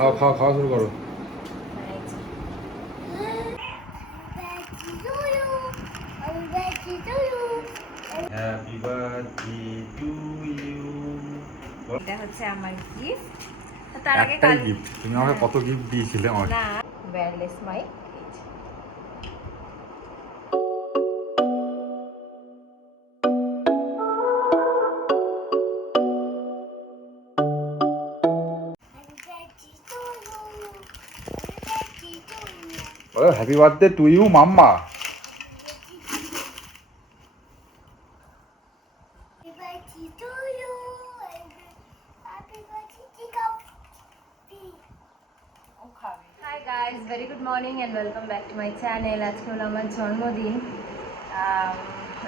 খাও খাও খাওয়া শুরু করো। Happy birthday to you. এটা হচ্ছে আমার গিফট। তার আগে একটাই গিফট, তুমি আমাকে কত গিফট দিয়েছিলে আমাকে? না, wireless mic. Happy birthday to you mama. Hi guys, very good morning and welcome back to my channel. আজকে হলো আমার জন্মদিন।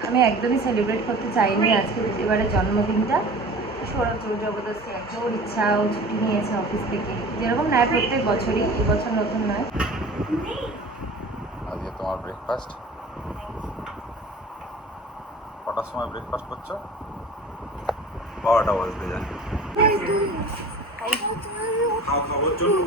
আমি একদমই সেলিব্রেট করতে চাইনি আজকে এবারে জন্মদিনটা। সৌরভ জোর জবরদস্তি একটা ওর ইচ্ছা, ও ছুটি নিয়েছে অফিস থেকে, যেরকম নেয় প্রত্যেক বছরই, এবছর নতুন নয়। আজকে তোমার ব্রেকফাস্ট। কটার সময় ব্রেকফাস্ট করছো? 12টা বাজতে যায়। খাও খাওয়ার জন্য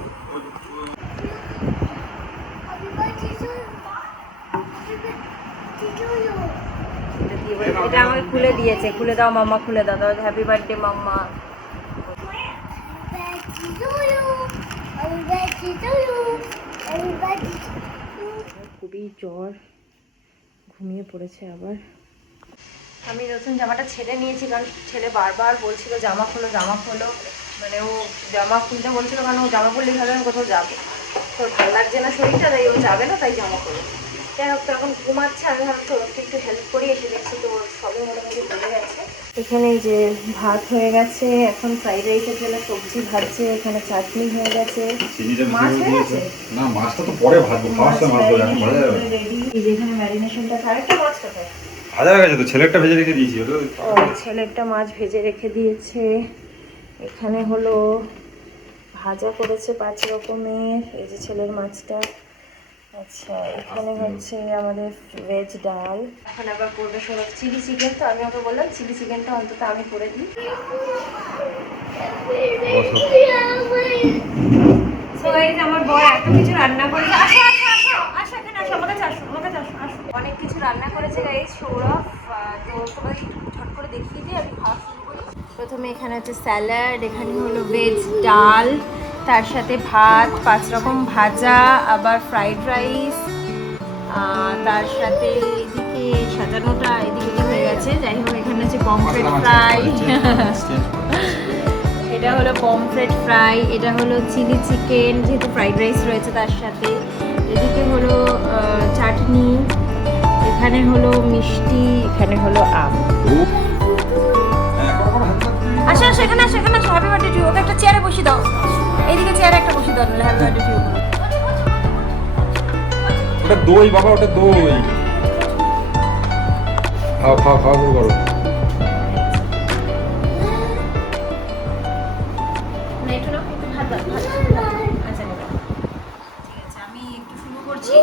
এটা আমাকে খুলে দিয়েছে, খুলে দাও মাম্মা, খুলে দাও। তাহলে হ্যাপি বার্থডে মাম্মা। খুবই জ্বর, ঘুমিয়ে পড়েছে আবার। আমি নতুন জামাটা ছেড়ে নিয়েছি, কারণ ছেলে বারবার বলছিল জামা খোলো জামা খোলো। মানে ও জামা খুলতে বলছিল, কারণ ও জামা খুললে ভাবে আমি কোথাও যাবো, তো ভালো লাগছে না শরীরটা, তাই ও যাবে না, তাই জামা খোলো। যাই হোক, তো এখন ঘুমাচ্ছে। আমি ভাবছি ওকে একটু হেল্প করি, এসে দেখছি তো সবই মোটামুটি ভুলে গেছে। এখানে যে ভাত হয়ে গেছে, এখন ফ্রাইড রাইসের জন্য সবজি ভাজছে, এখানে চাটনি হয়ে গেছে। মাছ হয়ে গেছে? না, মাছটা তো পরে ভাজবো, খাওয়ার সময় মাছ এখন ভাজা যাবে। রেডি। যেখানে ম্যারিনেশনটা, আরেকটা মাছ কোথায়? ভাজা হয়ে গেছে তো, ছেলেরটা ভেজে রেখে দিয়েছি। ও, ছেলেরটা মাছ ভেজে রেখে দিয়েছে। এখানে হলো ভাজা করেছে 5 রকমের, এই যে ছেলের মাছটা। আচ্ছা, এখানে হচ্ছে আমাদের ভেজ ডাল। এখন আবার করবে সৌরভ চিলি চিকেন, তো আমি ওকে বললাম চিলি চিকেনটা অন্তত আমি করে দিই। সো গাইস, আমার বর এত কিছু রান্না করেছে। আসো আসো আসো আসো, এখানে আসো, আমার কাছে আসো, আমার কাছে আসো আসো। অনেক কিছু রান্না করেছে গাইস সৌরভ। তো তোমাদের একটু ঝট করে দেখিয়ে দিই, আমি খাওয়া শুরু করি। প্রথমে এখানে হচ্ছে স্যালাড, এখানে হলো ভেজ ডাল, তার সাথে ভাত, 5 রকম ভাজা, আবার ফ্রাইড রাইস, তার সাথে এদিকে সাজানোটা এদিকে হয়ে গেছে। যাই হোক, এখানে আছে পমফ্রেট ফ্রাই। এটা হলো পমফ্রেট ফ্রাই, এটা হলো চিলি চিকেন, যেহেতু ফ্রাইড রাইস রয়েছে তার সাথে। এদিকে হলো চাটনি, এখানে হলো মিষ্টি, এখানে হলো আম। আসো আসো, এখানে আসো, এখানে আসো। Happy birthday to you. Okay একটা চেয়ারে বসিয়ে দাও, এইদিকে চেয়ারে একটা বসিয়ে দাও, হ্যাপি বার্থডে টু ইউ। ওটা দই বাবা, ওটা দই। খাও খাও খাওয়া শুরু করো। না, একটু না, একটু ভাত দাও, ভাত। আচ্ছা ঠিক আছে, আমি একটু শুরু করছি।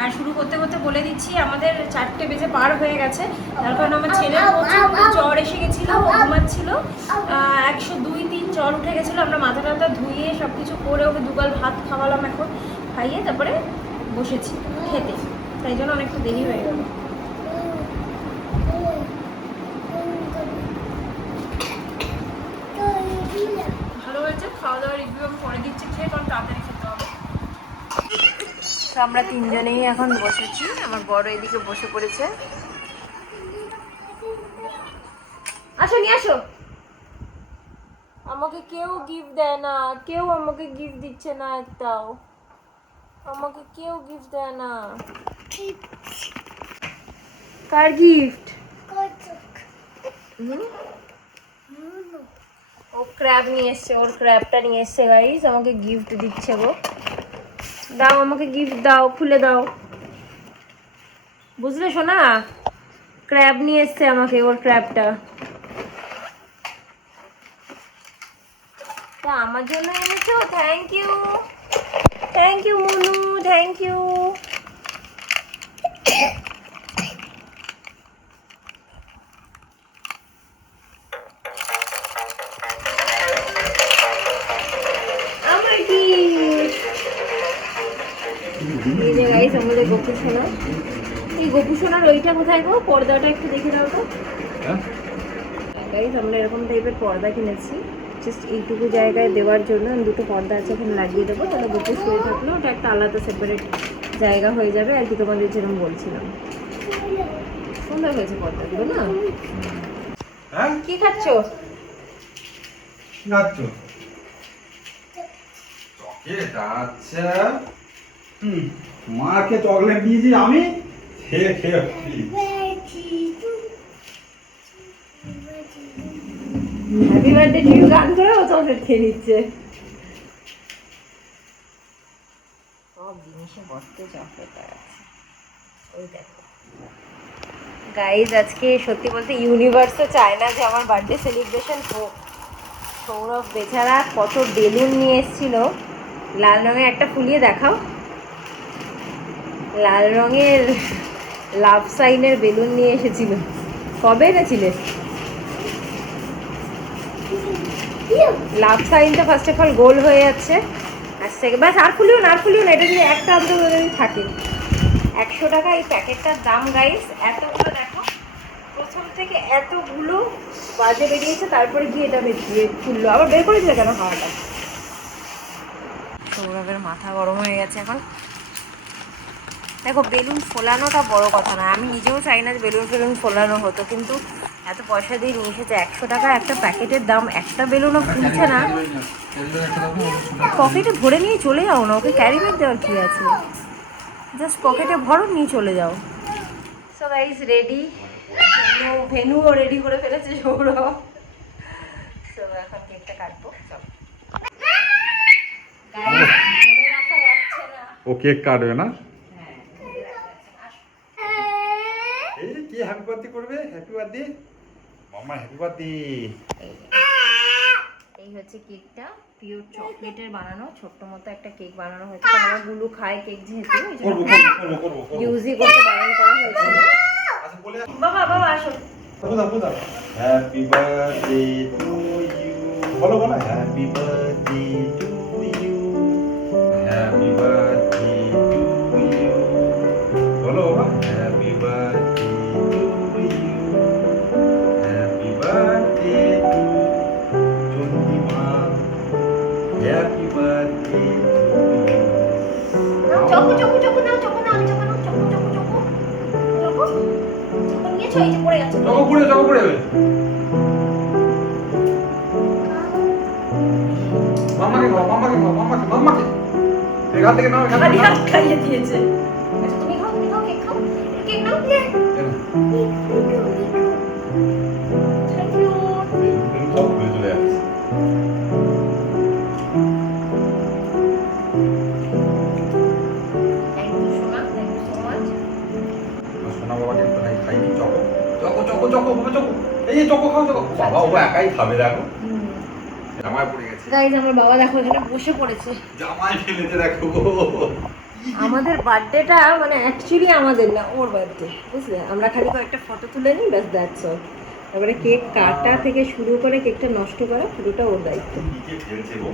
আর শুরু করতে করতে বলে দিচ্ছি, আমাদের 4টে বেজে পার হয়ে গেছে। তার কারণ আমার ছেলের প্রচণ্ড জ্বর এসে গেছিলো, ও ঘুমাচ্ছিল। 102-3 জ্বর উঠে গেছিলো। আমরা মাথা টাথা ধুয়ে সব কিছু করে ওকে দুগাল ভাত খাওয়ালাম, এখন খাইয়ে তারপরে বসেছি খেতে, তাই জন্য অনেকটা দেরি হয়ে গেল। ভালো হয়েছে, খাওয়া দাওয়ার রিভিউ আমি পরে দিচ্ছি খেয়ে, কারণ তাড়াতাড়ি খেতে হবে। তো আমরা 3 জনেই এখন বসেছি, আমার বড় এদিকে বসে পড়েছে। আসো, নিয়ে আসো। আমাকে কেউ গিফট দেয় না, কেউ আমাকে গিফট দিচ্ছে না একটাও, আমাকে কেউ গিফট দেয় না। কার গিফট? ও ক্র্যাব নিয়ে এসছে, ওর ক্র্যাবটা নিয়ে এসছে গাইস, আমাকে গিফট দিচ্ছে গো। দাও আমাকে গিফট দাও, খুলে দাও। বুঝলে শোনা, ক্র্যাব নিয়ে এসছে আমাকে, ওর ক্র্যাবটা। তা আমার জন্য এনেছো? Thank you, thank you Munu, thank you. আমার কি এই যে গাইস আমাদের গোপু সোনা। এই গোপু সোনার ওইটা কোথায় গো? পর্দাটা একটু দেখে দাও তো। গাইস আমরা এরকম টাইপের পর্দা কিনেছি, জাস্ট এইটুকু জায়গায় দেওয়ার জন্য। দুটো পর্দা আছে, এখানে লাগিয়ে দেবো, তাহলে গোপু শুয়ে থাকলেও ওটা একটা আলাদা সেপারেট জায়গা হয়ে যাবে আর কি। তোমাদের যেরকম বলছিলাম, সুন্দর হয়েছে পর্দাগুলো না? হ্যাঁ কি খাচ্ছ? আচ্ছা চকলেট, আচ্ছা মাকে চকলেট দিয়েছি আমি, খেয়ে খেয়ে হ্যাপি বার্থডে টু ইউ গান করে ও চকলেট খেয়ে নিচ্ছে। সব জিনিসে বসতে চকলেট আছে, ওই দেখো গাইজ। আজকে সত্যি বলতে ইউনিভার্সও চায় না যে আমার বার্থডে সেলিব্রেশন হোক। সৌরভ বেচারা কত বেলুন নিয়ে এসেছিল, লাল রঙের একটা ফুলিয়ে দেখাও, লাল রঙের লাভ সাইনের বেলুন নিয়ে এসেছিল। কবে এনেছিলে? লাভ সাইনটা ফার্স্ট অফ অল গোল হয়ে যাচ্ছে, আর সেকেন্ড ব্যাস। আর ফুলিও না, আর ফুলিও না, এটা যদি একটা অন্তত যদি থাকে। 100 টাকা এই প্যাকেটটার দাম গাইস। এতগুলো দেখো, প্রথম থেকে এতগুলো বাজে বেরিয়েছে, তারপরে গিয়ে এটা খুললো। আবার বের করেছিল কেন হাওয়াটা? সৌরভের মাথা গরম হয়ে গেছে এখন। দেখো বেলুন ফোলানোটা বড় কথা না, আমি নিজেও চাই না যে বেলুন ফোলানো হতো, কিন্তু এত পয়সা দিয়ে নিয়ে এসেছে। 100 টাকা একটা প্যাকেটের দাম, একটা বেলুনও ফুলছে না। পকেটে ভরে নিয়ে চলে যাও না, ওকে ক্যারি ব্যাগ দেওয়ার কী আছে? জাস্ট পকেটে ভরো, নিয়ে চলে যাও। সো গাইস রেডি, ভেনুও রেডি করে ফেলেছে সৌরভ। সো এখন কেকটা কাটবো। ও কেক কাটবে না? এই কি হ্যাপি বার্থডে করবে? হ্যাপি বার্থডে মামা, হ্যাপি বার্থডে। এই হচ্ছে কেকটা, পিওর চকলেটের বানানো, ছোট্ট মতো একটা কেক বানানো হয়েছে। কারণ আমার গুলু খায় কেক, যেহেতু ইউজই করতে বারণ করা হয়েছিল। বাবা বাবা আসো। হ্যাপি বার্থডে টু ইউ, বলো বলো, happy birthday to you, happy birthday to you, বলো happy birthday to you, happy birthday to Chandrima, happy birthday to you. Choco choco choco নাও, চকো নাও, চকো নাও, choco choco choco choco choco নিয়েছো, এই যে পড়ে যাচ্ছে। চকো পুড়ে, চকো পুড়ে মাম্মাকে খাও, মাম্মাকে খাও, মাম্মাকে এখান থেকে নাও, এখান থেকে নাও। খাইয়ে দিয়েছে। আচ্ছা তুমি খাও, তুমি খাও, কেক খাও, কেক নাও। Thank you. সব ঘুরে চলে যাচ্ছে। থ্যাংক ইউ সোনা, থ্যাংক ইউ সো মাচ। সোনা বাবাকে একটু খাইনি, চকো চকো চকো চকো বাবা, চকো এই যে চকো খাও, চকো বাবা, ও একাই খাবে দেখো। জামাই পড়ে গেছে গাইজ, আমার বাবা দেখো এখানে বসে পড়েছে। জামাই ফেলেছে দেখো। আমাদের বার্থডেটা মানে অ্যাকচুয়ালি আমাদের না, ওর বার্থডে, বুঝলে? আমরা খালি কয়েকটা ফটো তুলে নিই, ব্যাস দ্যাটস অল। তারপরে কেক কাটা থেকে শুরু করে কেকটা নষ্ট করা পুরোটা ওর দায়িত্ব। নিচে ফেলছে গো।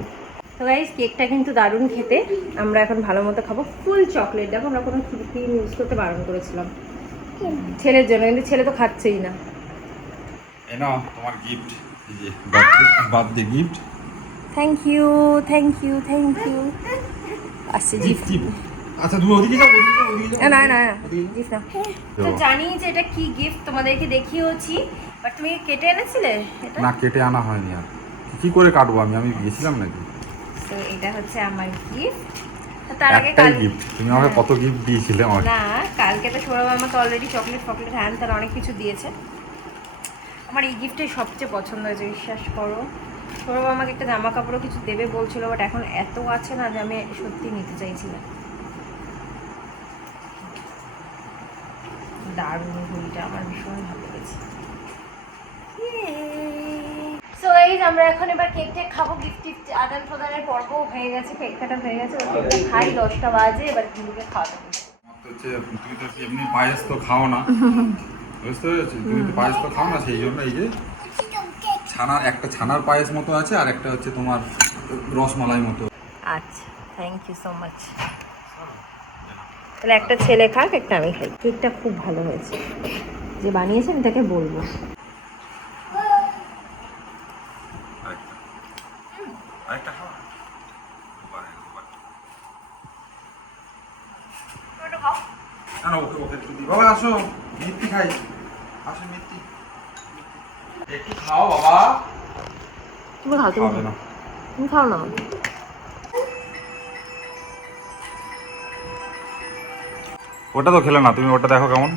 তো গাইজ কেকটা কিন্তু দারুণ খেতে। আমরা এখন ভালো মতো খাবো, ফুল চকলেট। দেখো আমরা কোনো ক্রিম ইউজ করতে বারণ করেছিলাম ছেলের জন্য, কিন্তু ছেলে তো খাচ্ছেই না। এই নাও তোমার গিফট, এই যে birthday gift. Thank you, thank you, thank you. আসছে গিফট। আচ্ছা তুমি ওদিকে যাও, ওদিকে যাও, ওদিকে যাও। না না না, গিফট না। তো জানি যে এটা কি গিফট, তোমাদেরকে দেখিয়েছি, বাট তুমি কেটে এনেছিলে এটা? না, কেটে আনা হয়নি। আর কি করে কাটবো আমি গিয়েছিলাম নাকি? তো এটা হচ্ছে আমার গিফট। তার আগে একটাই গিফট, তুমি আমাকে কত গিফট দিয়েছিলে আমাকে? না, কালকে তো সৌরভ আমাকে অলরেডি চকলেট ফকলেট হ্যান তার অনেক কিছু দিয়েছে। আমার এই গিফটটাই সবচেয়ে পছন্দ হয়েছে, বিশ্বাস করো। সৌরভ আমাকে একটা জামা কাপড়ও কিছু দেবে বলছিল, বাট এখন এত আছে না যে আমি সত্যি নিতে চাইছি না। দারুণ ঘড়িটা আমার ভীষণ ভালো লেগেছে। সো গাইস আমরা এখন এবার কেক টেক খাবো, গিফট টিফট আদান প্রদানের পর্ব হয়ে গেছে, কেক কাটা হয়ে গেছে। ওই কেকটা খাই, 10টা বাজে, এবার গুলুকে খাওয়াতে হবে। তুমি তো এমনি পায়েস তো খাও না, বুঝতে পেরেছি? তুমি তো পায়েস তো খাও না, সেই জন্য এই যে একটা ছানার পায়েস মতো আছে, আর একটা হচ্ছে তোমার রসমালাই মতো। আচ্ছা, থ্যাংক ইউ সো মাচ। তাহলে একটা ছেলে খাক, একটা আমি খাই। কেকটা খুব ভালো হয়েছে, যে বানিয়েছে আমি তাকে বলবো। আরেকটা খাও। না না, ওকে ওকে একটু দিই। বাবা আসো, মিষ্টি খাই। আসো মিষ্টি, একটু খাও বাবা। তুমি খাও, তুমি খাবে খাও, না। তুমি খাও না। ওটা তো খেলে না তুমি, ওটা দেখো কেমন।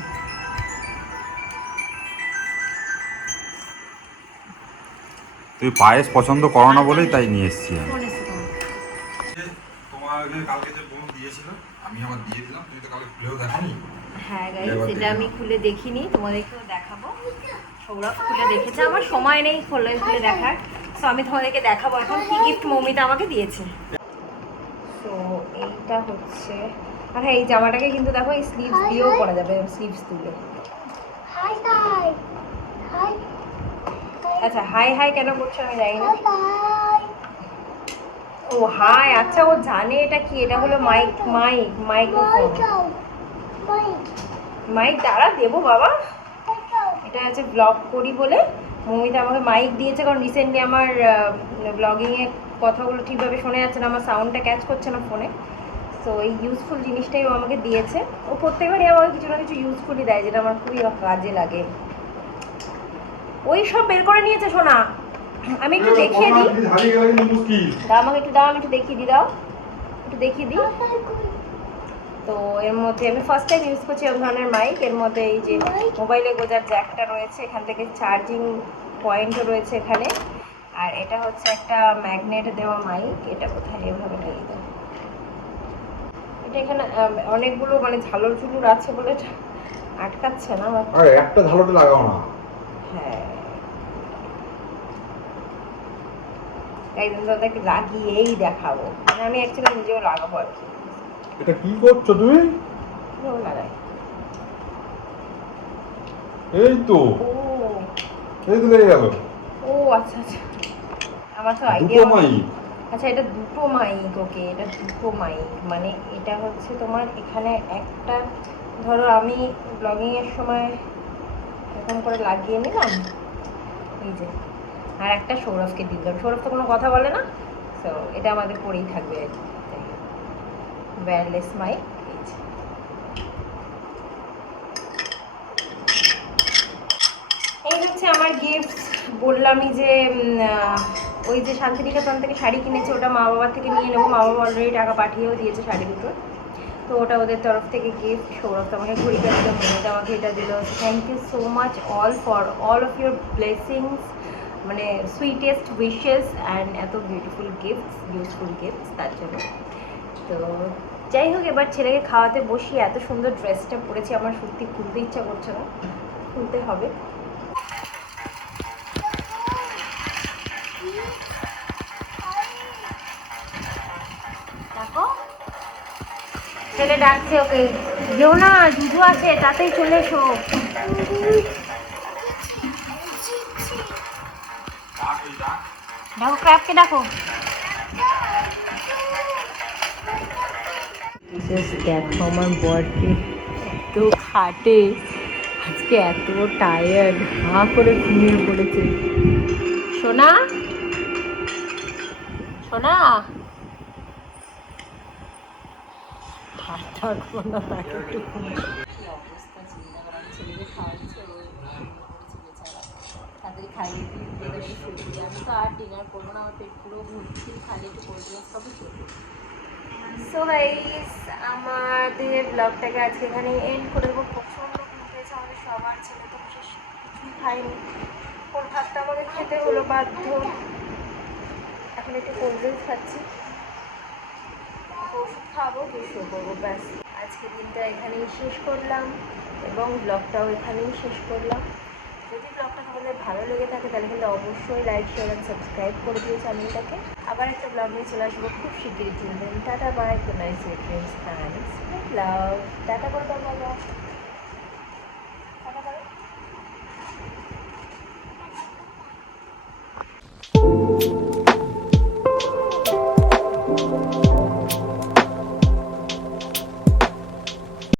তুমি পায়েস পছন্দ করো না বলেই তাই নিয়ে এসেছি আমি। ফোন এসছে তোমার। তোমাকে কালকে যে বোন দিয়েছিল, আমি আবার দিয়ে দিলাম, তুমি তো কালকে খুলেও দেখোনি। হ্যাঁ গাইস, সেটা আমি খুলে দেখিনি, তোমাদেরকেও দেখাবো। সৌরভ খুলে দেখেছে, আমার সময় নেই খুলে খুলে দেখার। সো আমি তোমাদেরকে দেখাবো এখন কি গিফট মৌমিতা আমাকে দিয়েছে। তো এইটা হচ্ছে, আর হ্যাঁ এই জামাটাকে কিন্তু দেখো এই স্লিভস দিয়েও পরা যাবে, স্লিভস তুলে। হাই হাই হাই আচ্ছা হাই হাই কেন করছো আমি জানি না। হাই ও হাই, আচ্ছা ও জানে এটা কি, এটা হলো মাইক, মাইক্রোফোন। মাইক দ্বারা দেবো বাবা, এটা হচ্ছে ব্লগ করি বলে মৌমিতা আমাকে মাইক দিয়েছে, কারণ রিসেন্টলি আমার ব্লগিংয়ে কথাগুলো ঠিকভাবে শোনা যাচ্ছে না, আমার সাউন্ডটা ক্যাচ করছে না ফোনে। তো এই ইউজফুল জিনিসটাই ও আমাকে দিয়েছে। ও প্রত্যেকবারই আমাকে কিছু না কিছু ইউজফুলই দেয়, যেটা আমার খুবই কাজে লাগে। ওই সব বের করে নিয়েছে সোনা, আমি একটু দেখিয়ে দিই। দাও আমাকে একটু, দাও আমি একটু দেখিয়ে দিই, দাও একটু দেখিয়ে দিই। তো এর মধ্যে আমি ফার্স্ট টাইম ইউজ করছি এরকম ধরনের মাইক। এর মধ্যে এই যে মোবাইলে গোজার জ্যাকটা রয়েছে, এখান থেকে চার্জিং পয়েন্টও রয়েছে এখানে। আর এটা হচ্ছে একটা ম্যাগনেট দেওয়া মাইক, এটা কোথায় এভাবে লাগিয়ে দেয়। এটা এখানে অনেকগুলো মানে ঝালর ঝুলুর আছে বলে এটা আটকাচ্ছে না। আরে একটা ঝালটা লাগাও না। হ্যাঁ, একদিন তোদেরকে লাগিয়েই দেখাবো, মানে আমি অ্যাকচুয়ালি নিজেও লাগাবো আর কি। এটা কি করছো তুমি? নিজেও লাগাই। এই তো, ও এই তো লেগে গেল। ও আচ্ছা আচ্ছা, আমার তো দুটো আইডিয়া। মাইক। আচ্ছা এটা দুটো মাইক, ওকে এটা দুটো মাইক, মানে এটা হচ্ছে তোমার এখানে একটা, ধরো আমি ব্লগিংয়ের সময় এরকম করে লাগিয়ে নিলাম এই যে, আর একটা সৌরভকে দিলাম। সৌরভ তো কোনো কথা বলে না, তো এটা আমাদের পরেই থাকবে ওয়্যারলেস মাইক। এই হচ্ছে আমার গিফট। বললামই যে ওই যে শান্তিনিকেতন থেকে শাড়ি কিনেছে, ওটা মা বাবার থেকে নিয়ে নেবো। মা বাবা অলরেডি টাকা পাঠিয়েও দিয়েছে শাড়ি দুটো, তো ওটা ওদের তরফ থেকে গিফট। সৌরভ তো আমাকে ঘুরিয়ে দিল, মনে আমাকে এটা দিল। Thank you so much all for all of your blessings, মানে সুইটেস্ট উইশেস অ্যান্ড এত বিউটিফুল গিফটস, ইউজফুল গিফটস, তার জন্য। তো যাই হোক, এবার ছেলেকে খাওয়াতে বসি। এত সুন্দর ড্রেসটা পরেছি, আমার সত্যি খুলতে ইচ্ছা করছে না, খুলতে হবে। দেখো ছেলে ডাকছে, ওকে যেও না, জুজু আছে, তাতেই চলে এসো। দেখো ক্র্যাবকে ডাকো। দেখো আমার বরকে এত খাটে আজকে, এত টায়ার্ড, হা করে ঘুমিয়ে পড়েছে। সোনা সোনা, হাত থাকবো না, তাকে একটু কি অবস্থা চিন্তা করা। ছেলেকে খাওয়াচ্ছে, তাড়াতাড়ি খাইয়ে দিয়ে দেবে, শুয়ে পড়ি। আমি তো আর ডিনার করবো না, আমার পেট পুরো ভর্তি, খালি একটু কোল্ড ড্রিঙ্কস খাবো, শুয়ে পড়ি। সো গাইস, আমাদের ব্লগটাকে আজকে এখানে এন্ড করে দেবো। প্রচণ্ড ঘুম পেয়েছে আমাদের সবার, ছেলে তো বিশেষ কিছুই খায়নি, কোন ভাতটা আমাদের খেতে হলো বাধ্য। এখন একটু কোল্ড ড্রিঙ্কস খাচ্ছি, ওষুধ খাবো, দিয়ে শুয়ে পড়বো, ব্যাস। আজকে দিনটা এখানেই শেষ করলাম এবং ব্লগটাও এখানেই শেষ করলাম। যদি ব্লগটা তোমাদের ভালো লেগে থাকে তাহলে কিন্তু অবশ্যই লাইক, শেয়ার অ্যান্ড সাবস্ক্রাইব করে দিও চ্যানেলটাকে। আবার একটা ব্লগ নিয়ে চলে আসবো খুব শিগগিরই। Tata bye, good night, sweet dreams and love. Tata করে দাও বাবা।